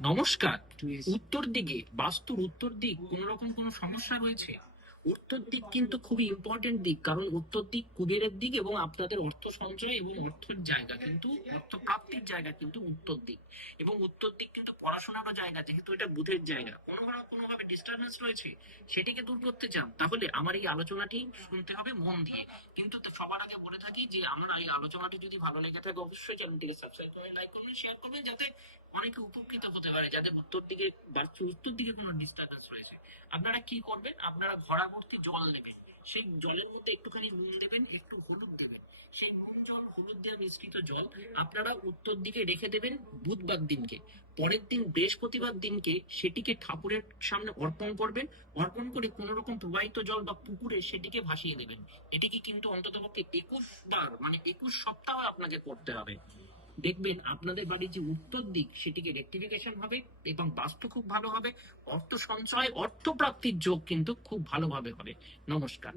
নমস্কার। উত্তর দিকে বাস্তুর উত্তর দিক কোন রকম কোনো সমস্যা রয়েছে? উত্তর দিক কিন্তু খুবই ইম্পর্টেন্ট দিক, কারণ উত্তর দিক কুবেরের দিক এবং আপনাদের অর্থ সঞ্চয় এবং অর্থের জায়গা কিন্তু, অর্থ প্রাপ্তির জায়গা কিন্তু উত্তর দিক। এবং উত্তর দিক কিন্তু পড়াশোনারও জায়গা, যেহেতু এটা বুধের জায়গা। কোনোভাবে ডিস্টারবেন্স রয়েছে, সেটিকে দূর করতে চান, তাহলে আমার এই আলোচনাটি শুনতে হবে মন দিয়ে। কিন্তু সবার আগে বলে থাকি যে আমার এই আলোচনাটি যদি ভালো লেগে থাকে, অবশ্যই চ্যানেলটিকে সাবস্ক্রাইব করবেন, লাইক করবেন, শেয়ার করবেন, যাতে অনেকে উপকৃত হতে পারে, যাদের উত্তর দিকে বা উত্তর দিকে কোনো ডিস্টারবেন্স রয়েছে। আপনারা কি করবেন, আপনারা ঘড়া ভর্তি জল নেবেন, সেই জলের মধ্যে একটুখানি নুন দেবেন, একটু হলুদ দেবেন। সেই নুন জল হলুদ দেওয়া মিশ্রিত জল আপনারা উত্তর দিকে রেখে দেবেন বুধবার দিনকে। পরের দিন বৃহস্পতিবার দিনকে সেটিকে ঠাকুরের সামনে অর্পণ করবেন। অর্পণ করে কোনো রকম প্রবাহিত জল বা পুকুরে সেটিকে ভাসিয়ে দেবেন। এটিকে কিন্তু অন্ততপক্ষে 21 বার, মানে 21 সপ্তাহ আপনাকে করতে হবে। দেখবেন আপনাদের বাড়ির যে উত্তর দিক সেটিকে রেক্টিফিকেশন হবে এবং বাস্তু খুব ভালো হবে। অর্থ সঞ্চয়, অর্থ প্রাপ্তির যোগ কিন্তু খুব ভালোভাবে হবে। নমস্কার।